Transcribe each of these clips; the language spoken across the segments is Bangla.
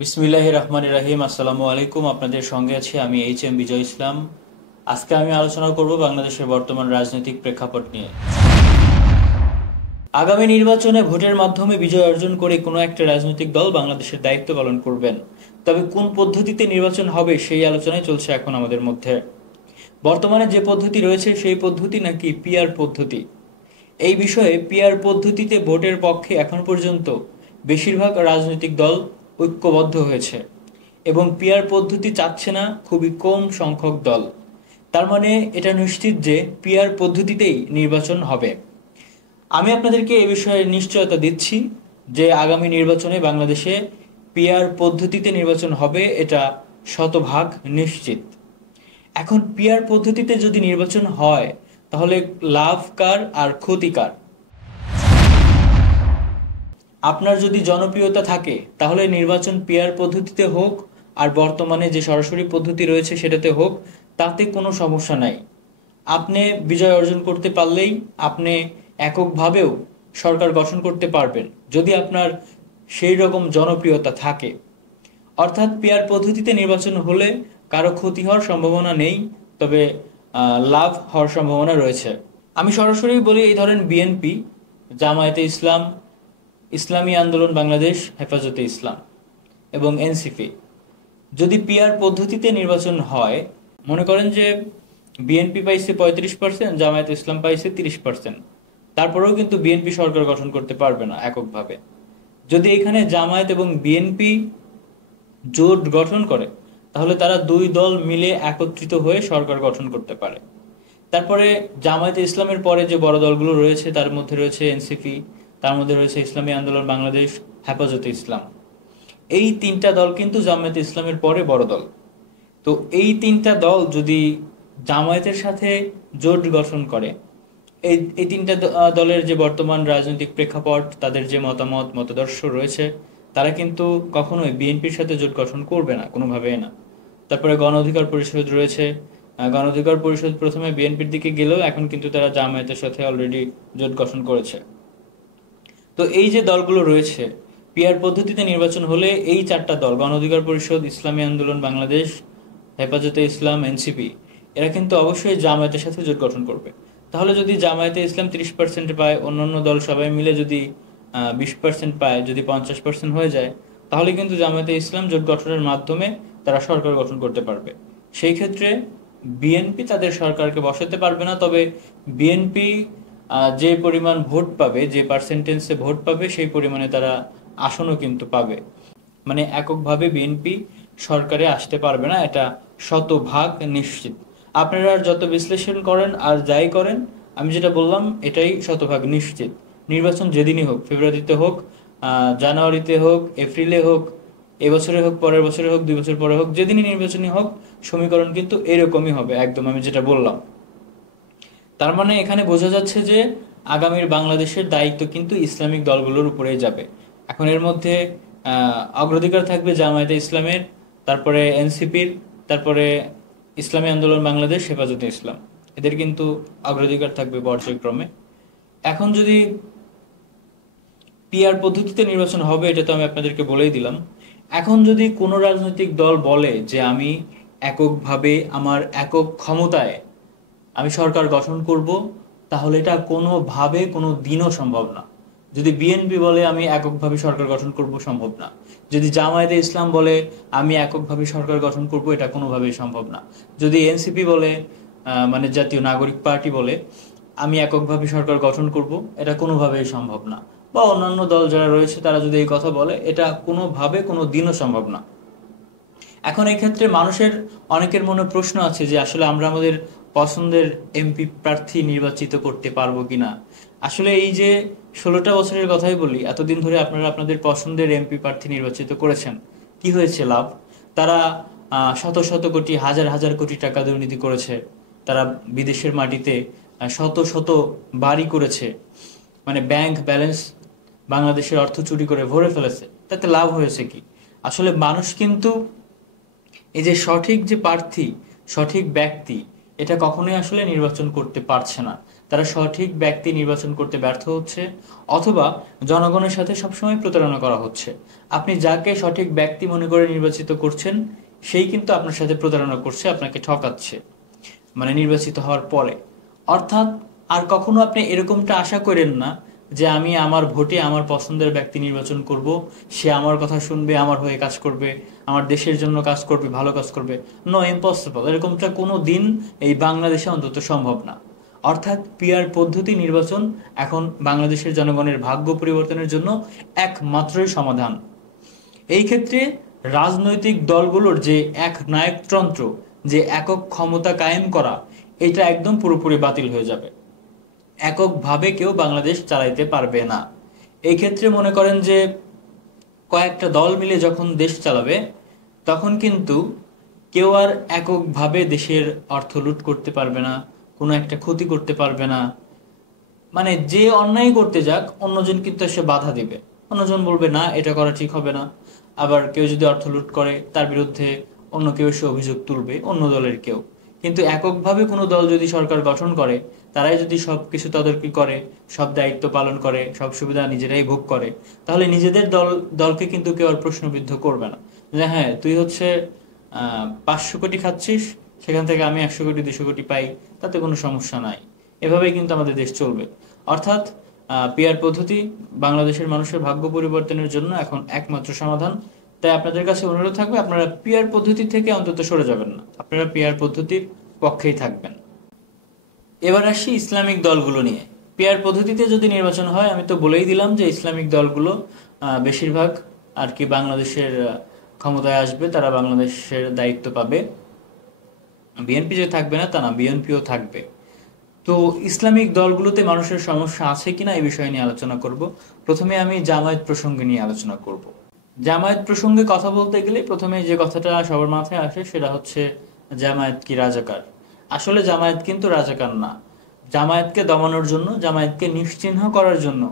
বিসমিল্লাহির রহমানির রহিম। আসসালামু আলাইকুম। আপনাদের সঙ্গে আছি আমি এইচ এম বিজয় ইসলাম। আজকে আমি আলোচনা করব বাংলাদেশের বর্তমান রাজনৈতিক প্রেক্ষাপট নিয়ে। আগামী নির্বাচনে ভোটের মাধ্যমে বিজয় অর্জন করে কোনো একটা রাজনৈতিক দল বাংলাদেশের দায়িত্ব পালন করবেন। তবে কোন পদ্ধতিতে নির্বাচন হবে সেই আলোচনাই চলছে এখন আমাদের মধ্যে। বর্তমানে যে পদ্ধতি রয়েছে সেই পদ্ধতি নাকি পিআর পদ্ধতি, এই বিষয়ে পিআর পদ্ধতিতে ভোটের পক্ষে এখন পর্যন্ত বেশিরভাগ রাজনৈতিক দল ঐক্যবদ্ধ হয়েছে এবং পিআর পদ্ধতি চাচ্ছে না খুবই কম সংখ্যক দল। তার মানে এটা নিশ্চিত যে পিআর পদ্ধতিতেই নির্বাচন হবে। আমি আপনাদেরকে এ বিষয়ে নিশ্চয়তা দিচ্ছি যে আগামী নির্বাচনে বাংলাদেশে পিআর পদ্ধতিতে নির্বাচন হবে, এটা শতভাগ নিশ্চিত। এখন পিআর পদ্ধতিতে যদি নির্বাচন হয় তাহলে লাভ কার আর ক্ষতি কার? আপনার যদি জনপ্রিয়তা থাকে তাহলে নির্বাচন পিআর পদ্ধতিতে হোক আর বর্তমানে যে সরাসরি পদ্ধতি রয়েছে সেটাতে হোক, তাতে কোনো সমস্যা নাই। আপনি বিজয় অর্জন করতে পারলেই আপনি এককভাবেও সরকার গঠন করতে পারবেন যদি আপনার সেই রকম জনপ্রিয়তা থাকে। অর্থাৎ পিআর পদ্ধতিতে নির্বাচন হলে কারো ক্ষতি হওয়ার সম্ভাবনা নেই, তবে লাভ হওয়ার সম্ভাবনা রয়েছে। আমি সরাসরি বলি, এই ধরেন বিএনপি, জামায়াতে ইসলাম, ইসলামী আন্দোলন বাংলাদেশ, হেফাজতে ইসলাম এবং এনসিপি, যদি পিআর পদ্ধতিতে নির্বাচন হয়, মনে করেন যে বিএনপি পাইছে 35%, জামায়াতে ইসলাম পাইছে 30%, তারপরেও কিন্তু বিএনপি সরকার গঠন করতে পারবে না এককভাবে। যদি এখানে জামায়াত এবং বিএনপি জোট গঠন করে তাহলে তারা দুই দল মিলে একত্রিত হয়ে সরকার গঠন করতে পারে। তারপরে জামায়াতে ইসলামের পরে যে বড় দলগুলো রয়েছে তার মধ্যে রয়েছে এনসিপি, তার মধ্যে রয়েছে ইসলামী আন্দোলন বাংলাদেশ, হেফাজতে ইসলাম। এই তিনটা দল কিন্তু জামায়াতে ইসলামের পরে বড় দল। তো এই তিনটা দল যদি জামায়াতের সাথে জোট গঠন করে, এই এই তিনটা দলের যে বর্তমান রাজনৈতিক প্রেক্ষাপট, তাদের যে মতামত মতাদর্শ রয়েছে, তারা কিন্তু কখনোই বিএনপির সাথে জোট গঠন করবে না, কোনোভাবেই না। তারপরে গণ অধিকার পরিষদ রয়েছে। গণ অধিকার পরিষদ প্রথমে বিএনপির দিকে গেলেও এখন কিন্তু তারা জামায়াতের সাথে অলরেডি জোট গঠন করেছে। তো এই যে দলগুলো রয়েছে, পিআর পদ্ধতিতে নির্বাচন হলে এই চারটা দল, গণ অধিকার পরিষদ, ইসলামী আন্দোলন বাংলাদেশ, হেফাজতে ইসলাম, এনসিপি, এরা কিন্তু অবশ্যই জামায়াতের সাথে জোট গঠন করবে। তাহলে যদি জামায়াতে ইসলাম 30% পায়, অন্যান্য দল সবাই মিলে যদি 20% পায়, যদি 50% হয়ে যায়, তাহলে কিন্তু জামায়াতে ইসলাম জোট গঠনের মাধ্যমে তারা সরকার গঠন করতে পারবে। সেই ক্ষেত্রে বিএনপি তাদের সরকারকে বসাতে পারবে না, তবে বিএনপি যে পরিমাণ ভোট পাবে, যে পার্সেন্টেন্সে ভোট পাবে, সেই পরিমাণে তারা আসনও কিন্তু পাবে। মানে এককভাবে বিএনপি সরকারে আসতে পারবে না, এটা শতভাগ নিশ্চিত। আপনারা আর যত বিশ্লেষণ করেন আর যাই করেন, আমি যেটা বললাম এটাই শতভাগ নিশ্চিত। নির্বাচন যেদিনই হোক, ফেব্রুয়ারিতে হোক, জানুয়ারিতে হোক, এপ্রিলে হোক, এবছরে হোক, পরের বছরে হোক, 2 বছর পরে হোক, যেদিনই নির্বাচনই হোক, সমীকরণ কিন্তু এরকমই হবে, একদম আমি যেটা বললাম। তার মানে এখানে বোঝা যাচ্ছে যে আগামীর বাংলাদেশের দায়িত্ব কিন্তু ইসলামিক দলগুলোর উপরেই যাবে। এখন এর মধ্যে অগ্রাধিকার থাকবে জামায়াতে ইসলামের, তারপরে এনসিপির, তারপরে ইসলামী আন্দোলন বাংলাদেশ, হেফাজতে ইসলাম, এদের কিন্তু অগ্রাধিকার থাকবে পর্যায়ক্রমে। এখন যদি পিআর পদ্ধতিতে নির্বাচন হবে, এটা তো আমি আপনাদেরকে বলেই দিলাম। এখন যদি কোনো রাজনৈতিক দল বলে যে আমি এককভাবে আমার একক ক্ষমতায় আমি সরকার গঠন করব, তাহলে এটা কোনোভাবে কোনো দিনও সম্ভব না। যদি বিএনপি বলে আমি এককভাবে সরকার গঠন করব, সম্ভব না। যদি জামায়াতে ইসলাম বলে আমি এককভাবে সরকার গঠন করব, এটা কোনোভাবেই সম্ভব না। যদি এনসিপি বলে, মানে জাতীয় নাগরিক পার্টি বলে আমি এককভাবে সরকার গঠন করব, এটা কোনোভাবেই সম্ভব না। বা অন্যান্য দল যারা রয়েছে তারা যদি এই কথা বলে, এটা কোনোভাবে কোনো দিনও সম্ভব না। এখন এই ক্ষেত্রে মানুষের অনেকের মনে প্রশ্ন আছে যে আসলে আমরা আমাদের পছন্দের এমপি প্রার্থী নির্বাচিত করতে পারবো কিনা। আসলে এই যে 16টা বছরের কথাই বলি, এতদিন ধরে আপনারা আপনাদের পছন্দের এমপি প্রার্থী নির্বাচিত করেছেন, কি হয়েছে লাভ? তারা শত শত কোটি, হাজার হাজার কোটি টাকা দুর্নীতি করেছে। তারা বিদেশের মাটিতে শত শত বাড়ি করেছে, মানে ব্যাংক ব্যালেন্স বাংলাদেশের অর্থ চুরি করে ভরে ফেলেছে। তাতে লাভ হয়েছে কি? আসলে মানুষ কিন্তু এই যে সঠিক যে প্রার্থী, সঠিক ব্যক্তি, এটা কখনোই আসলে নির্বাচন করতে পারছে না। তারা সঠিক ব্যক্তি নির্বাচন করতে ব্যর্থ হচ্ছে, অথবা জনগণের সাথে সবসময় প্রতারণা করা হচ্ছে। আপনি যাকে সঠিক ব্যক্তি মনে করে নির্বাচিত করছেন, সেই কিন্তু আপনার সাথে প্রতারণা করছে, আপনাকে ঠকাচ্ছে, মানে নির্বাচিত হওয়ার পরে। অর্থাৎ আর কখনো আপনি এরকমটা আশা করেন না যে আমি আমার ভোটে আমার পছন্দের ব্যক্তি নির্বাচন করব, সে আমার কথা শুনবে, আমার হয়ে কাজ করবে, আমার দেশের জন্য কাজ করবে, ভালো কাজ করবে। No, impossible. এরকমটা কোনো দিন এই বাংলাদেশে অন্তত সম্ভব না। অর্থাৎ পিআর পদ্ধতি নির্বাচন এখন বাংলাদেশের জনগণের ভাগ্য পরিবর্তনের জন্য একমাত্রই সমাধান। এই ক্ষেত্রে রাজনৈতিক দলগুলোর যে এক নায়কতন্ত্র, যে একক ক্ষমতা কায়েম করা, এটা একদম পুরোপুরি বাতিল হয়ে যাবে। এককভাবে কেউ বাংলাদেশ চালাইতে পারবে না। এই ক্ষেত্রে মনে করেন যে কয়েকটা দল মিলে যখন দেশ চালাবে, তখন কিন্তু কেউ আর এককভাবে দেশের অর্থ লুট করতে পারবে না, কোনো একটা ক্ষতি করতে পারবে না। মানে যে অন্যায় করতে যাক, অন্যজন কিন্তু এসে বাধা দিবে, অন্যজন বলবে না এটা করা ঠিক হবে না। আবার কেউ যদি অর্থ লুট করে, তার বিরুদ্ধে অন্য কেউ এসে অভিযোগ তুলবে, অন্য দলের কেউ। কিন্তু এককভাবে কোনো দল যদি সরকার গঠন করে, তারাই যদি সবকিছু তদারকি করে, সব দায়িত্ব পালন করে, সব সুবিধা নিজেরাই ভোগ করে, তাহলে নিজেদের দলকে কিন্তু কেউ আর প্রশ্নবিদ্ধ করবে না যে হ্যাঁ তুই হচ্ছে 500 কোটি খাচ্ছিস, সেখান থেকে আমি 100 কোটি 200 কোটি পাই, তাতে কোনো সমস্যা নাই। এভাবেই কিন্তু আমাদের দেশ চলবে। অর্থাৎ পিআর পদ্ধতি বাংলাদেশের মানুষের ভাগ্য পরিবর্তনের জন্য এখন একমাত্র সমাধান। তাই আপনাদের কাছে অনুরোধ থাকবে, আপনারা পিআর পদ্ধতি থেকে অন্তত সরে যাবেন না, আপনারা পিআর পদ্ধতির পক্ষেই থাকবেন। এবার আসি ইসলামিক দলগুলো নিয়ে। পিআর পদ্ধতিতে যদি নির্বাচন হয়, আমি তো বলেই দিলাম যে ইসলামিক দলগুলো বেশিরভাগ আর কি বাংলাদেশের ক্ষমতায় আসবে, তারা বাংলাদেশের দায়িত্ব পাবে। বিএনপি যে থাকবে না তা না, বিএনপিও থাকবে। তো ইসলামিক দলগুলোতে মানুষের সমস্যা আছে কিনা এই বিষয়ে নিয়ে আলোচনা করব। প্রথমে আমি জামায়াত প্রসঙ্গে নিয়ে আলোচনা করব। জামায়াত প্রসঙ্গে কথা বলতে গেলে প্রথমে যে কথাটা সবার মাথায় আসে সেটা হচ্ছে জামায়াত কি রাজাকার? আসলে জামায়াত কিন্তু রাজাকার না। জামায়াতকে দমানোর জন্য, জামায়াতকে নিশ্চিহ্ন করার জন্য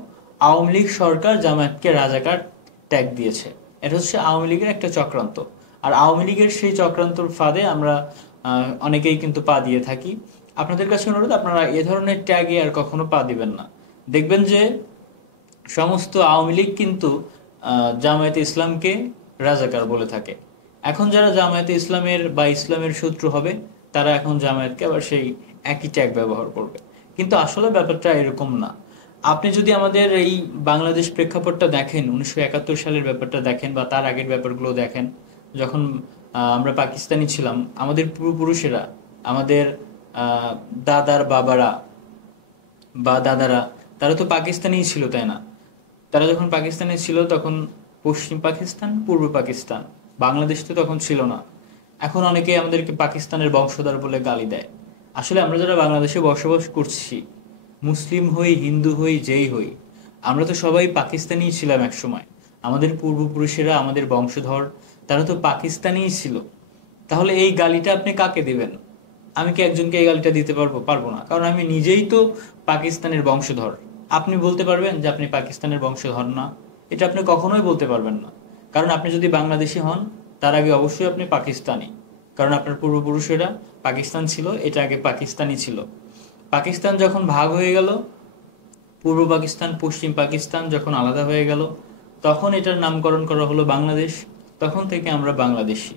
আওয়ামী লীগ সরকার জামায়াতকে রাজাকার ট্যাগ দিয়েছে। এটা হচ্ছে আওয়ামী লীগের একটা চক্রান্ত। আর আওয়ামী লীগের সেই চক্রান্তর ফাঁদে আমরা অনেকেই কিন্তু পা দিয়ে থাকি। আপনাদের কাছে অনুরোধ, আপনারা এ ধরনের ট্যাগে আর কখনো পা দিবেন না। দেখবেন যে সমস্ত আওয়ামী লীগ কিন্তু জামায়াতে ইসলামকে রাজাকার বলে থাকে। এখন যারা জামায়াতে ইসলামের বা ইসলামের শত্রু হবে, তারা এখন জামায়াতকে আবার সেই একই ট্যাগ ব্যবহার করবে। কিন্তু আসলে ব্যাপারটা এরকম না। আপনি যদি আমাদের এই বাংলাদেশ প্রেক্ষাপটটা দেখেন, 1971 সালের ব্যাপারটা দেখেন বা তার আগের ব্যাপারগুলো দেখেন, যখন আমরা পাকিস্তানি ছিলাম, আমাদের পূর্বপুরুষেরা, আমাদের দাদার বাবারা বা দাদারা, তারা তো পাকিস্তানিই ছিল, তাই না? তারা যখন পাকিস্তানে ছিল তখন পশ্চিম পাকিস্তান, পূর্ব পাকিস্তান, বাংলাদেশ তো তখন ছিল না। এখন অনেকে আমাদেরকে পাকিস্তানের বংশধর বলে গালি দেয়। আসলে আমরা যারা বাংলাদেশে বসবাস করছি, মুসলিম হই, হিন্দু হই, যেই হই, আমরা তো সবাই পাকিস্তানি ছিলাম এক সময়। আমাদের পূর্বপুরুষেরা, আমাদের বংশধর, তারা তো পাকিস্তানিই ছিল। তাহলে এই গালিটা আপনি কাকে দিবেন? আমি কি একজনকে এই গালিটা দিতে পারবো? পারবো না, কারণ আমি নিজেই তো পাকিস্তানের বংশধর। আপনি বলতে পারবেন যে আপনি পাকিস্তানের বংশধর না? এটা আপনি কখনোই বলতে পারবেন না। কারণ আপনি যদি বাংলাদেশি হন, তার আগে অবশ্যই আপনি পাকিস্তানি। কারণ আপনার পূর্বপুরুষেরা পাকিস্তান ছিল, এটা আগে পাকিস্তানি ছিল। পাকিস্তান যখন ভাগ হয়ে গেল, পূর্ব পাকিস্তান পশ্চিম পাকিস্তান যখন আলাদা হয়ে গেল, তখন এটার নামকরণ করা হলো বাংলাদেশ। তখন থেকে আমরা বাংলাদেশি।